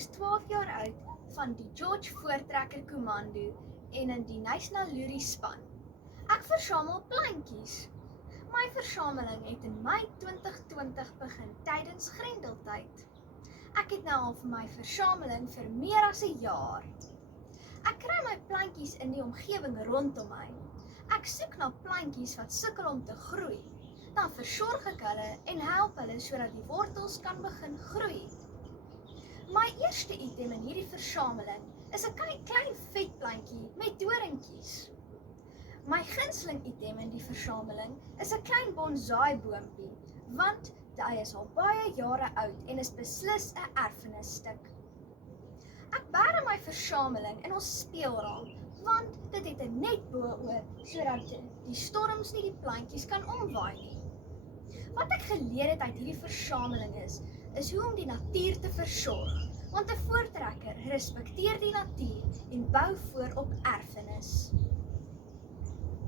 is 12 jaar oud van die George Voortrekker Kommando en in die National Loerie span. Ek versamel plantjies. My versameling het in Mei 2020 begin tydens Grendeltyd. Ek het nou al vir my versameling vir meer as 'n jaar. Ek kry my plantjies in die omgewing rondom my. Ek soek na plantjies wat sukkel om te groei. Dan versorg ek hulle en help hulle sodat die wortels kan begin groei. My eerste item in hierdie versameling is 'n klein vet plantjie met doringkies. My gunsteling item in die versameling is 'n klein bonsai boompie, want hy is al baie jare oud en is beslis 'n erfenisstuk. Ek bære my versameling in ons speelraam, want dit het 'n net bo-oor sodat die storms nie die plantjies kan omwaai nie. Wat ek geleer het uit hierdie versameling is hoe om die natuur te versorg, want 'n voortrekker respekteer die natuur en bou voor op erfenis.